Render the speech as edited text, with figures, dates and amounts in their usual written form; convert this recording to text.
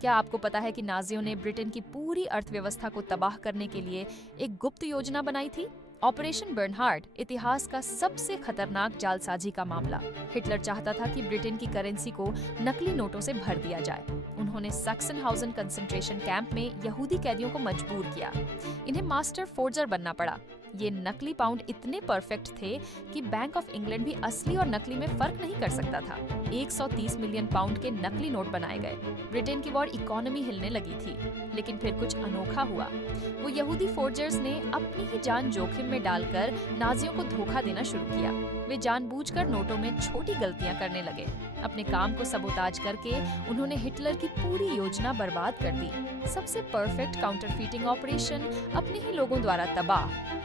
क्या आपको पता है कि नाजियों ने ब्रिटेन की पूरी अर्थव्यवस्था को तबाह करने के लिए एक गुप्त योजना बनाई थी? ऑपरेशन बर्नहार्ड इतिहास का सबसे खतरनाक जालसाजी का मामला। हिटलर चाहता था कि ब्रिटेन की करेंसी को नकली नोटों से भर दिया जाए। उन्होंने सैक्सनहाउज़न कंसंट्रेशन कैंप में यहूदी कैदियों को मजबूर किया। इन्हें मास्टर फोर्जर बनना पड़ा। ये नकली पाउंड इतने परफेक्ट थे कि बैंक ऑफ इंग्लैंड भी असली और नकली में फर्क नहीं कर सकता था। 130 मिलियन पाउंड के नकली नोट बनाए गए। ब्रिटेन की वॉर इकोनॉमी हिलने लगी थी। लेकिन फिर कुछ अनोखा हुआ। वो यहूदी फोर्जर्स ने अपनी ही जान जोखिम में डालकर नाजियों को धोखा देना शुरू किया। वे जानबूझकर नोटों में छोटी गलतियां करने लगे। अपने काम को सबोताज करके उन्होंने हिटलर की पूरी योजना बर्बाद कर दी। सबसे परफेक्ट काउंटरफीटिंग ऑपरेशन अपने ही लोगों द्वारा तबाह।